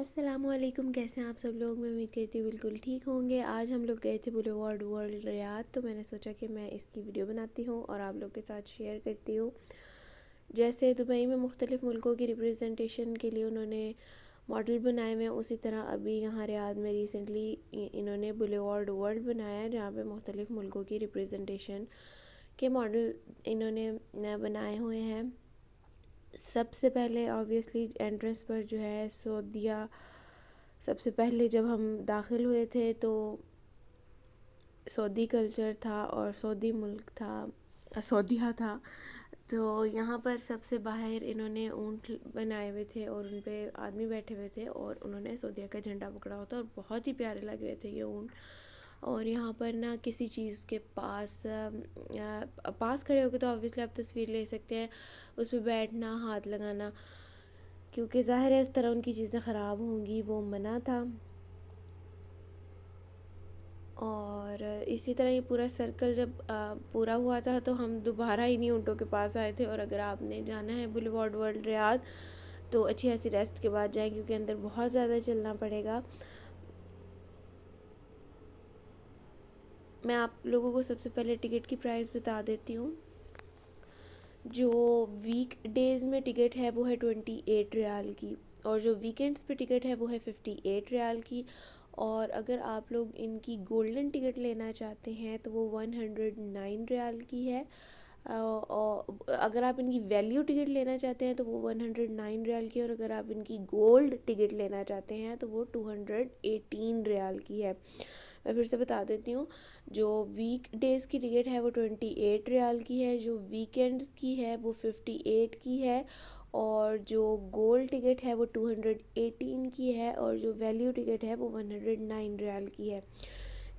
अस्सलामुअलैकुम। कैसे हैं आप सब लोग। मैं उम्मीद करती हूँ बिल्कुल ठीक होंगे। आज हम लोग गए थे बुलेवार्ड वर्ल्ड रियाद, तो मैंने सोचा कि मैं इसकी वीडियो बनाती हूँ और आप लोग के साथ शेयर करती हूँ। जैसे दुबई में मुख्तलिफ़ मुल्कों की रिप्रेजेंटेशन के लिए उन्होंने मॉडल बनाए हुए हैं, उसी तरह अभी यहाँ रियाद में रिसेंटली इन्होंने बुलेवार्ड वर्ल्ड बनाया है, जहाँ पे मुख्तलिफ़ मुल्कों की रिप्रेजेंटेशन के मॉडल इन्होंने बनाए हुए हैं। सबसे पहले ऑब्वियसली एंट्रेंस पर जो है सऊदीया, सबसे पहले जब हम दाखिल हुए थे तो सऊदी कल्चर था और सऊदी मुल्क था, सऊदीया था। तो यहाँ पर सबसे बाहर इन्होंने ऊँट बनाए हुए थे और उन पे आदमी बैठे हुए थे और उन्होंने सऊदीया का झंडा पकड़ा होता और बहुत ही प्यारे लग रहे थे ये ऊँट। और यहाँ पर ना किसी चीज़ के पास खड़े होकर तो ऑब्वियसली आप तस्वीर ले सकते हैं, उस पर बैठना, हाथ लगाना, क्योंकि ज़ाहिर है इस तरह उनकी चीज़ें ख़राब होंगी, वो मना था। और इसी तरह ये पूरा सर्कल जब पूरा हुआ था तो हम दोबारा इन्हीं ऊँटों के पास आए थे। और अगर आपने जाना है बुलेवार्ड वर्ल्ड रियाद तो अच्छी खासी रेस्ट के बाद जाएं, क्योंकि अंदर बहुत ज़्यादा चलना पड़ेगा। मैं आप लोगों को सबसे पहले टिकट की प्राइस बता देती हूँ। जो वीक डेज़ में टिकट है वो है 28 रियाल की, और जो वीकेंड्स पे टिकट है वो है 58 रियाल की। और अगर आप लोग इनकी गोल्डन टिकट लेना चाहते हैं तो वो 109 रियाल की है। और अगर आप इनकी वैल्यू टिकट लेना चाहते हैं तो वो 109 रियाल की है, और अगर आप इनकी गोल्ड टिकट लेना चाहते हैं तो वो 218 रियाल की है। मैं फिर से बता देती हूँ, जो वीक डेज़ की टिकट है वो 28 रियाल की है, जो वीकेंड्स की है वो 58 की है, और जो गोल्ड टिकट है वो 218 की है, और जो वैल्यू टिकट है वो 109 रियाल की है।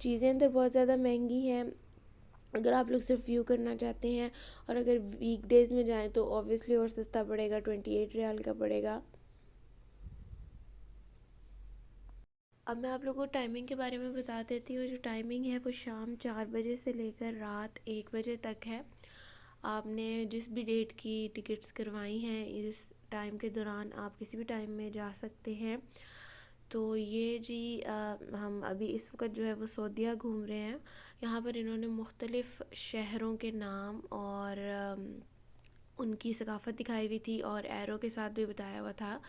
चीज़ें अंदर बहुत ज़्यादा महंगी हैं अगर आप लोग सिर्फ व्यू करना चाहते हैं, और अगर वीक डेज़ में जाएँ तो ऑब्वियसली और सस्ता पड़ेगा, 28 रियाल का पड़ेगा। अब मैं आप लोगों को टाइमिंग के बारे में बता देती हूँ। जो टाइमिंग है वो शाम 4 बजे से लेकर रात 1 बजे तक है। आपने जिस भी डेट की टिकट्स करवाई हैं इस टाइम के दौरान आप किसी भी टाइम में जा सकते हैं। तो ये जी हम अभी इस वक्त जो है वो सऊदीया घूम रहे हैं। यहाँ पर इन्होंने मुख्तलिफ़ शहरों के नाम और उनकी सकाफ़त दिखाई हुई थी, और एरो के साथ भी बताया हुआ था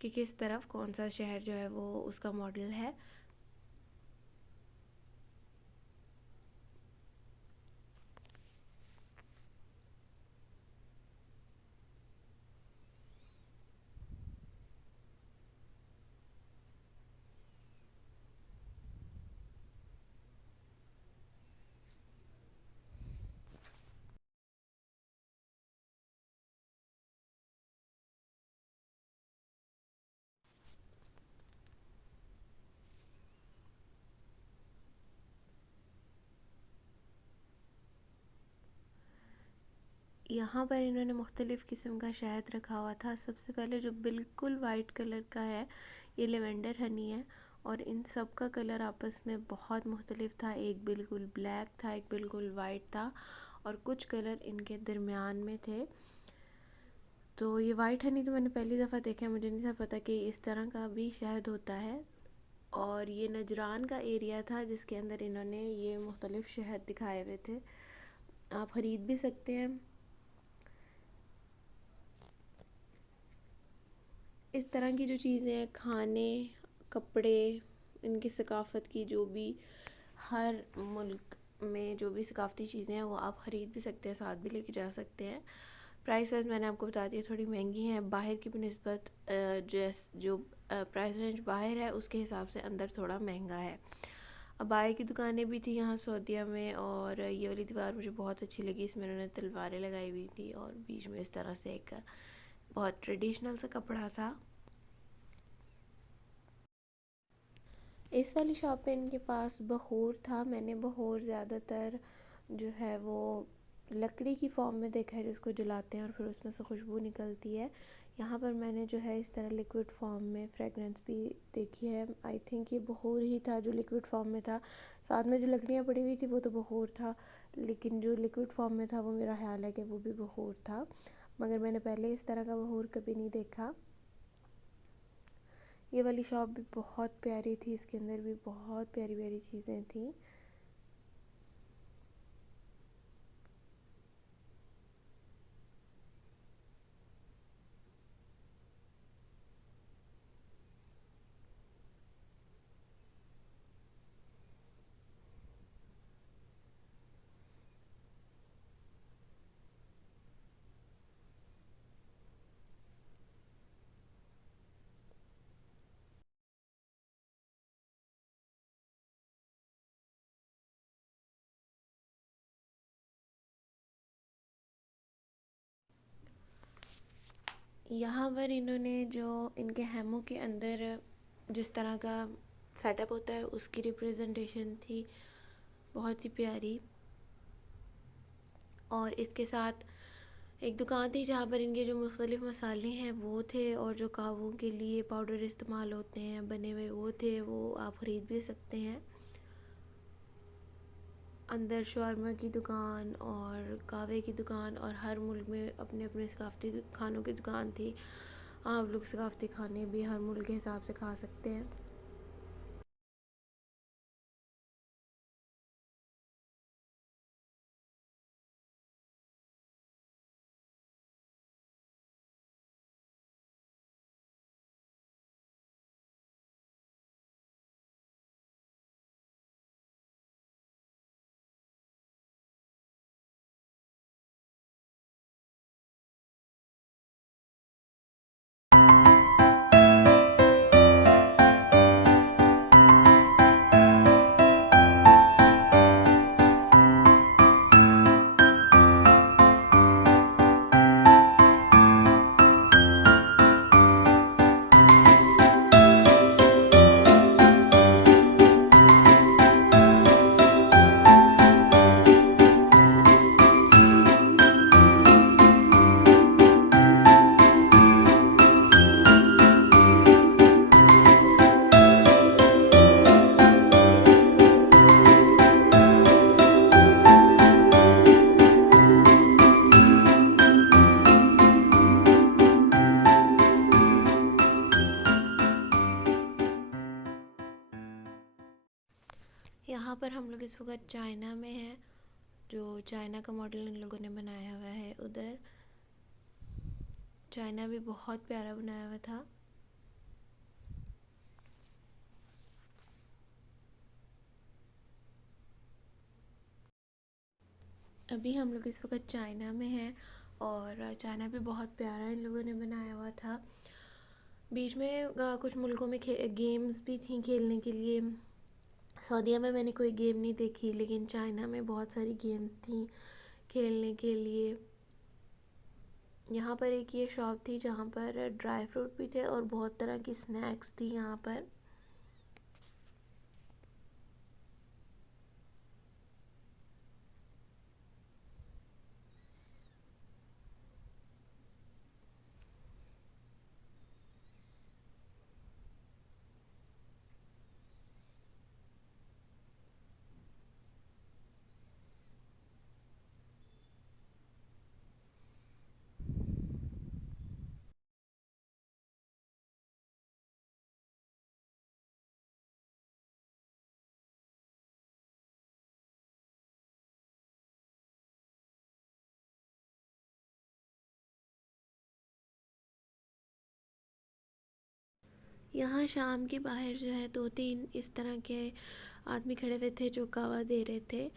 कि किस तरफ कौन सा शहर जो है वो उसका मॉडल है। यहाँ पर इन्होंने मुख्तलिफ़ किस्म का शहद रखा हुआ था। सबसे पहले जो बिल्कुल वाइट कलर का है ये लेवेंडर हनी है, और इन सब का कलर आपस में बहुत मुख्तलिफ था। एक बिल्कुल ब्लैक था, एक बिल्कुल वाइट था, और कुछ कलर इनके दरमियान में थे। तो ये वाइट हनी तो मैंने पहली दफ़ा देखा है, मुझे नहीं था पता कि इस तरह का भी शहद होता है। और ये नजरान का एरिया था जिसके अंदर इन्होंने ये मुख्तलिफ़ शहद दिखाए हुए थे, आप ख़रीद भी सकते हैं। इस तरह की जो चीज़ें हैं, खाने, कपड़े, इनकी सकाफ़त की जो भी हर मुल्क में जो भी सकाफ़ती चीज़ें हैं वो आप ख़रीद भी सकते हैं, साथ भी लेके जा सकते हैं। प्राइस वाइज मैंने आपको बता दिया थोड़ी महंगी हैं बाहर की बनस्बत। जो प्राइस रेंज बाहर है उसके हिसाब से अंदर थोड़ा महंगा है। अबाए की दुकानें भी थी यहाँ सऊदीया में, और ये वाली दीवार मुझे बहुत अच्छी लगी, इसमें उन्होंने तलवारें लगाई हुई थी और बीच में इस तरह से एक बहुत ट्रेडिशनल सा कपड़ा था। इस वाली शॉप पे इनके पास बखूर था। मैंने बखूर ज़्यादातर जो है वो लकड़ी की फॉर्म में देखा है, जिसको जलाते हैं और फिर उसमें से खुशबू निकलती है। यहाँ पर मैंने जो है इस तरह लिक्विड फॉर्म में फ्रेगरेंस भी देखी है। आई थिंक ये बखूर ही था जो लिक्विड फॉर्म में था। साथ में जो लकड़ियाँ पड़ी हुई थी वो तो बखूर था, लेकिन जो लिक्विड फॉर्म में था वो मेरा ख्याल है कि वो भी बखूर था, मगर मैंने पहले इस तरह का बखूर कभी नहीं देखा। ये वाली शॉप भी बहुत प्यारी थी, इसके अंदर भी बहुत प्यारी प्यारी चीज़ें थी। यहाँ पर इन्होंने जो इनके हेमो के अंदर जिस तरह का सेटअप होता है उसकी रिप्रेजेंटेशन थी, बहुत ही प्यारी। और इसके साथ एक दुकान थी जहाँ पर इनके जो मुख्तलिफ़ मसाले हैं वो थे, और जो कावों के लिए पाउडर इस्तेमाल होते हैं बने हुए वो थे, वो आप ख़रीद भी सकते हैं। अंदर शवारमा की दुकान और कावे की दुकान, और हर मुल्क में अपने अपने सकाफ़ती खानों की दुकान थी। आप लोग सकाफ़ती खाने भी हर मुल्क के हिसाब से खा सकते हैं। यहाँ पर हम लोग इस वक्त चाइना में हैं, जो चाइना का मॉडल इन लोगों ने बनाया हुआ है। उधर चाइना भी बहुत प्यारा बनाया हुआ था। अभी हम लोग इस वक्त चाइना में हैं, और चाइना भी बहुत प्यारा इन लोगों ने बनाया हुआ था। बीच में कुछ मुल्कों में गेम्स भी थी खेलने के लिए। सऊदीया में मैंने कोई गेम नहीं देखी, लेकिन चाइना में बहुत सारी गेम्स थी खेलने के लिए। यहाँ पर एक ये शॉप थी जहाँ पर ड्राई फ्रूट भी थे और बहुत तरह की स्नैक्स थी यहाँ पर। यहाँ शाम के बाहर जो है 2-3 इस तरह के आदमी खड़े हुए थे जो कावा दे रहे थे।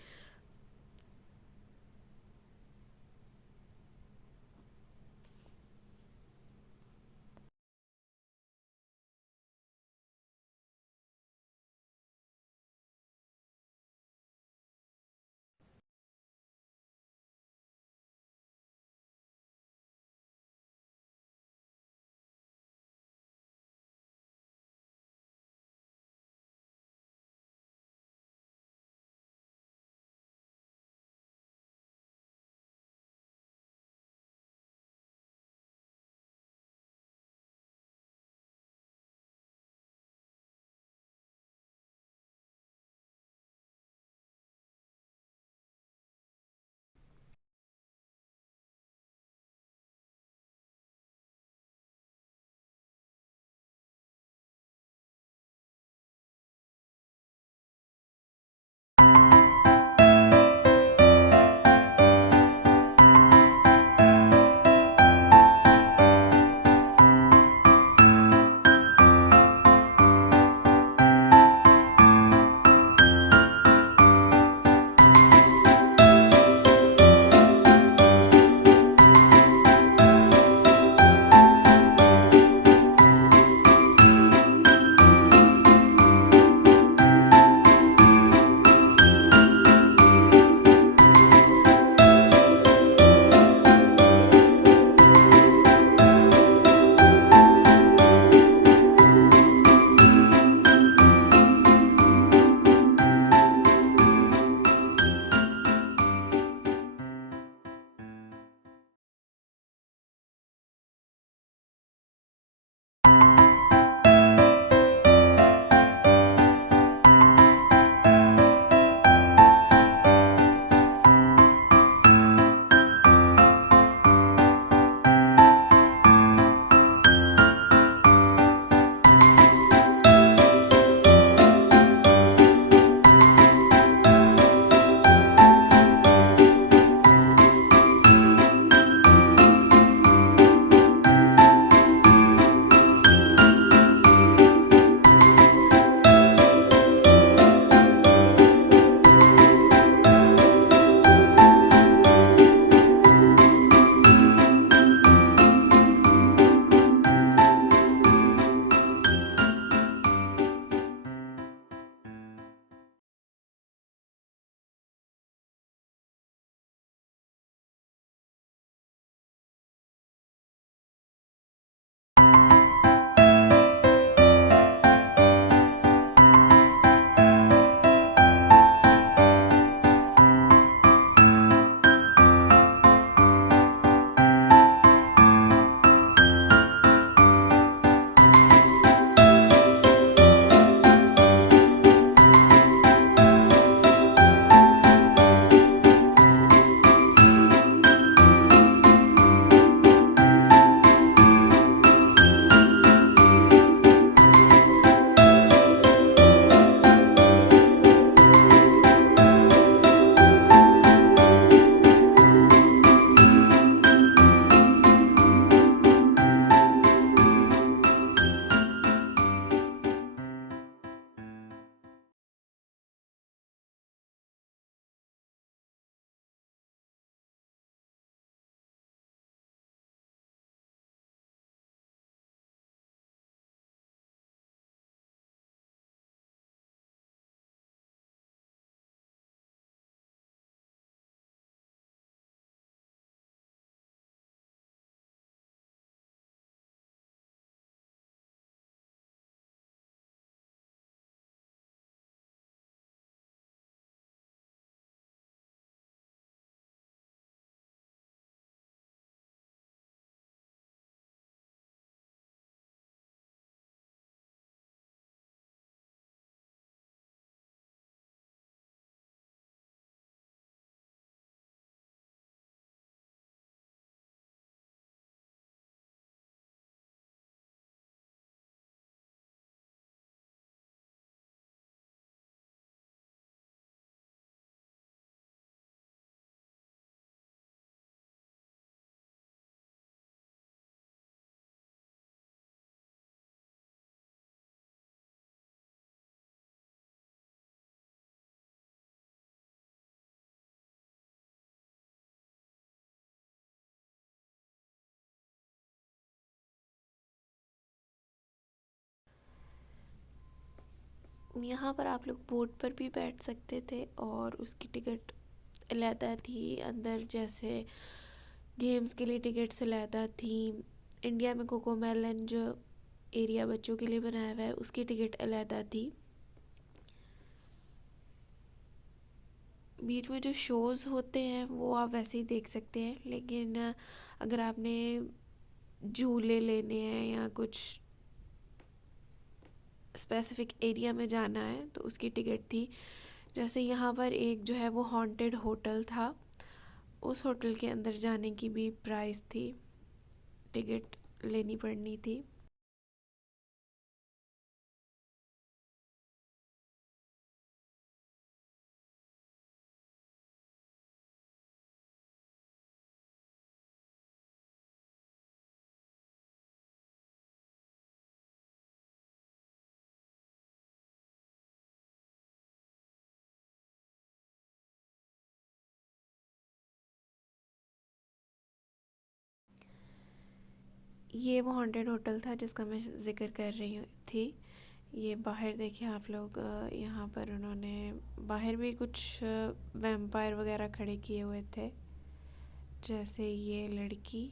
यहाँ पर आप लोग बोट पर भी बैठ सकते थे और उसकी टिकट अलहदा थी। अंदर जैसे गेम्स के लिए टिकट्स अलहदा थी। इंडिया में कोकोमेलन जो एरिया बच्चों के लिए बनाया हुआ है उसकी टिकट अलहदा थी। बीच में जो शोज़ होते हैं वो आप वैसे ही देख सकते हैं, लेकिन अगर आपने झूले लेने हैं या कुछ स्पेसिफिक एरिया में जाना है तो उसकी टिकट थी। जैसे यहाँ पर एक जो है वो हॉन्टेड होटल था, उस होटल के अंदर जाने की भी प्राइस थी, टिकट लेनी पड़नी थी। ये वो हॉन्टेड होटल था जिसका मैं ज़िक्र कर रही थी। ये बाहर देखिए आप लोग, यहाँ पर उन्होंने बाहर भी कुछ वैम्पायर वगैरह खड़े किए हुए थे, जैसे ये लड़की।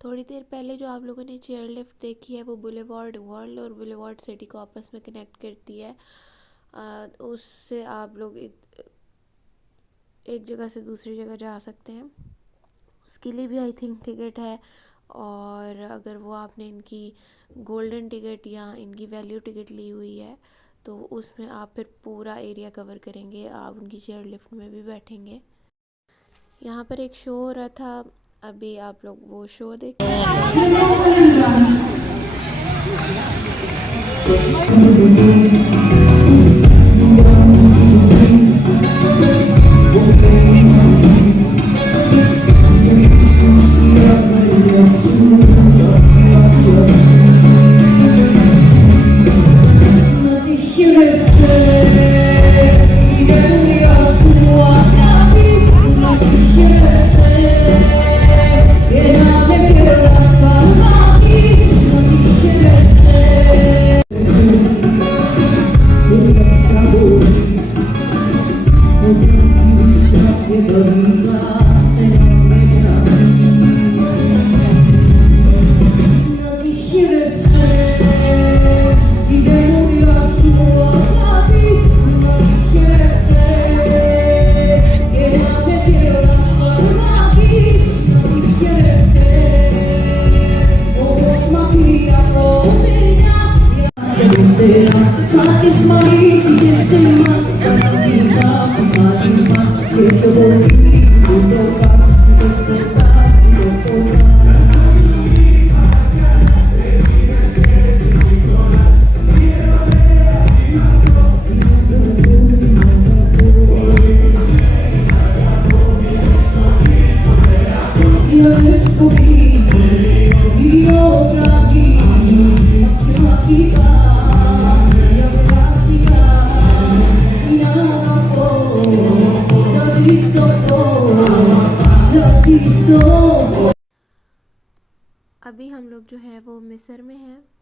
थोड़ी देर पहले जो आप लोगों ने चेयर लिफ्ट देखी है वो बुलेवार्ड वर्ल्ड और बुलेवार्ड सिटी को आपस में कनेक्ट करती है। उससे आप लोग एक जगह से दूसरी जगह जा सकते हैं। उसके लिए भी आई थिंक टिकट है, और अगर वो आपने इनकी गोल्डन टिकट या इनकी वैल्यू टिकट ली हुई है तो उसमें आप फिर पूरा एरिया कवर करेंगे, आप उनकी चेयर लिफ्ट में भी बैठेंगे। यहाँ पर एक शो हो रहा था, अभी आप लोग वो शो देखिए। स्पॉट जो है वो मिस्र में है।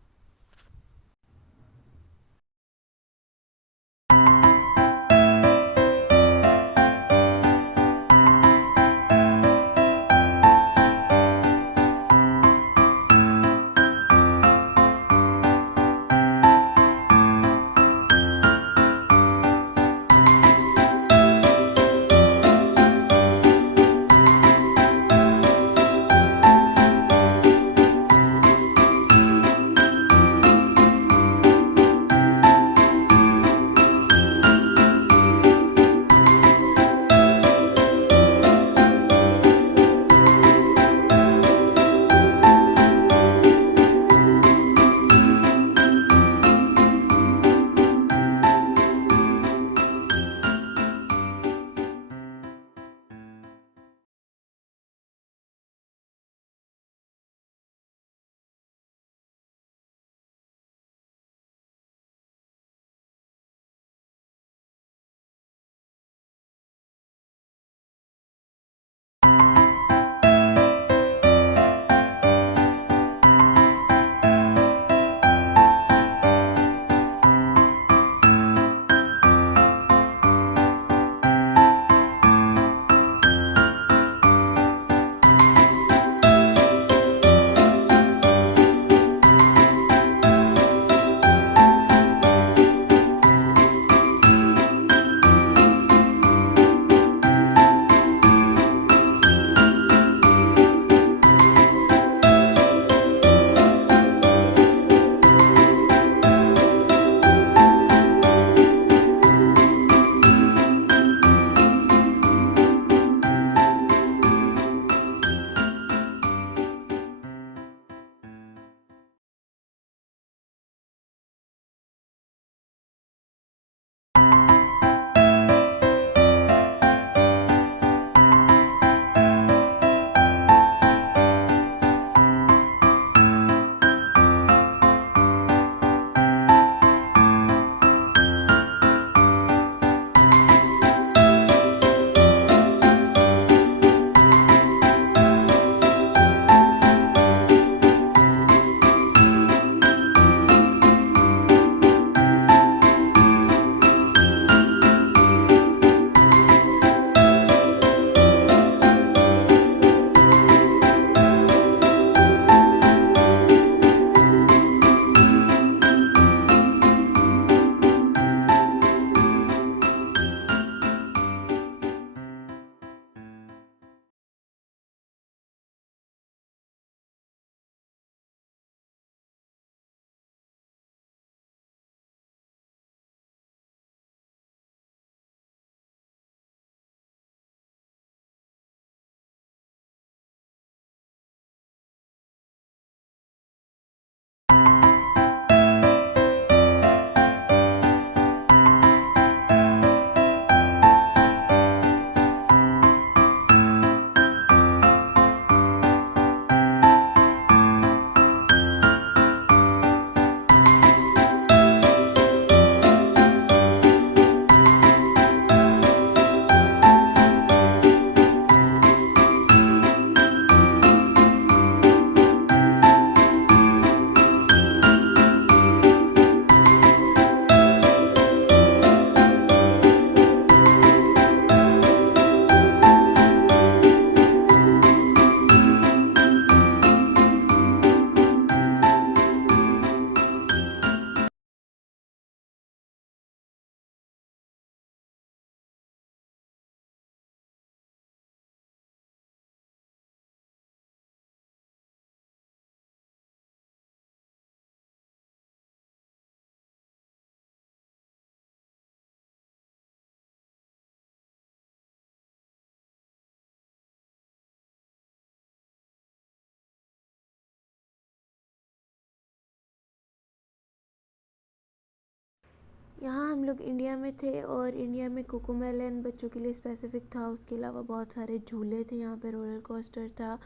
यहाँ हम लोग इंडिया में थे और इंडिया में कोकोमेलन बच्चों के लिए स्पेसिफ़िक था। उसके अलावा बहुत सारे झूले थे, यहाँ पे रोलर कोस्टर था।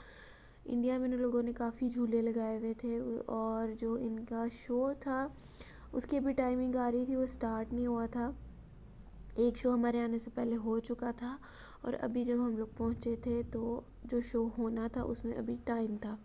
इंडिया में उन लोगों ने काफ़ी झूले लगाए हुए थे और जो इनका शो था उसकी अभी टाइमिंग आ रही थी, वो स्टार्ट नहीं हुआ था। एक शो हमारे आने से पहले हो चुका था और अभी जब हम लोग पहुँचे थे तो जो शो होना था उसमें अभी टाइम था।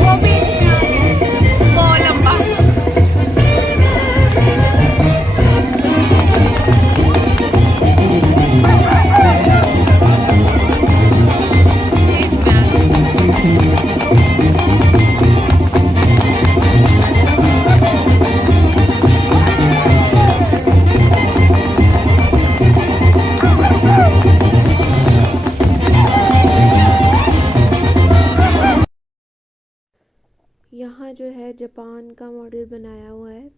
वो बीच में आ गया है, वो लंबा। बीच में आ गया। यहाँ जो है जापान का मॉडल बनाया हुआ है।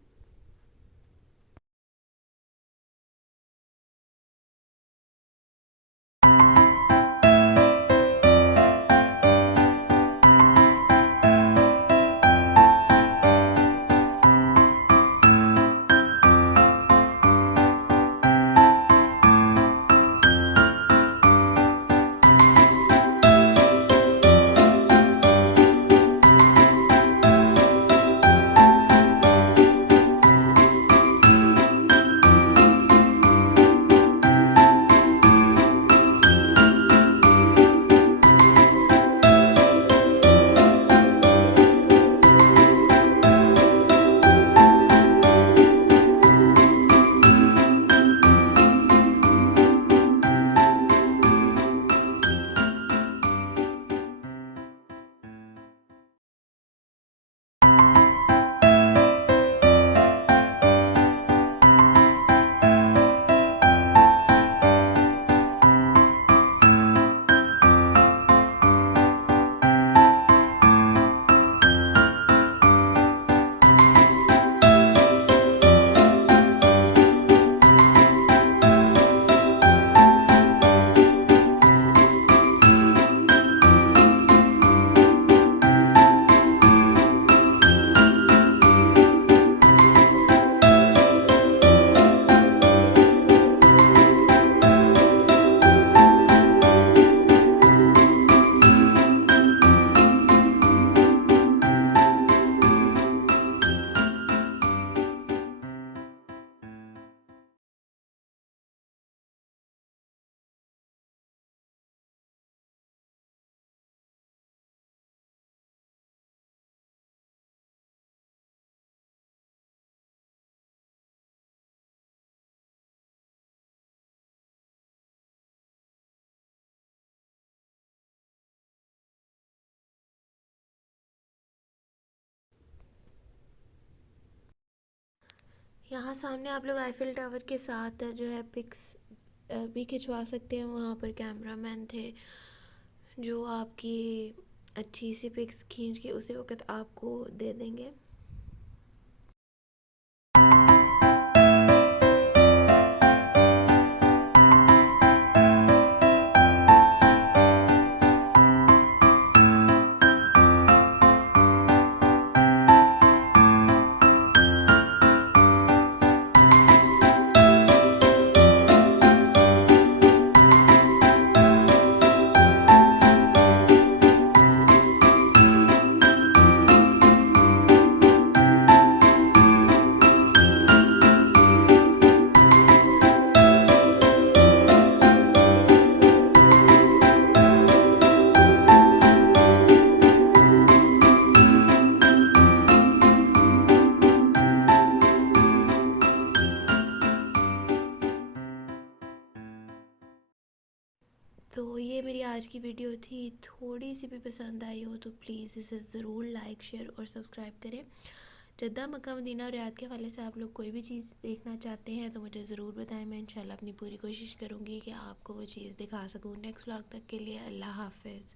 यहाँ सामने आप लोग आईफिल टावर के साथ जो है पिक्स भी खिंचवा सकते हैं। वहाँ पर कैमरामैन थे जो आपकी अच्छी सी पिक्स खींच के उसी वक्त आपको दे देंगे। तो ये मेरी आज की वीडियो थी। थोड़ी सी भी पसंद आई हो तो प्लीज़ इसे ज़रूर लाइक शेयर और सब्सक्राइब करें। जद्दा मक्का मदीना और रियाद के हवाले से आप लोग कोई भी चीज़ देखना चाहते हैं तो मुझे ज़रूर बताएं। मैं इंशाल्लाह अपनी पूरी कोशिश करूँगी कि आपको वो चीज़ दिखा सकूँ। नेक्स्ट व्लॉग तक के लिए अल्लाह हाफ़िज़।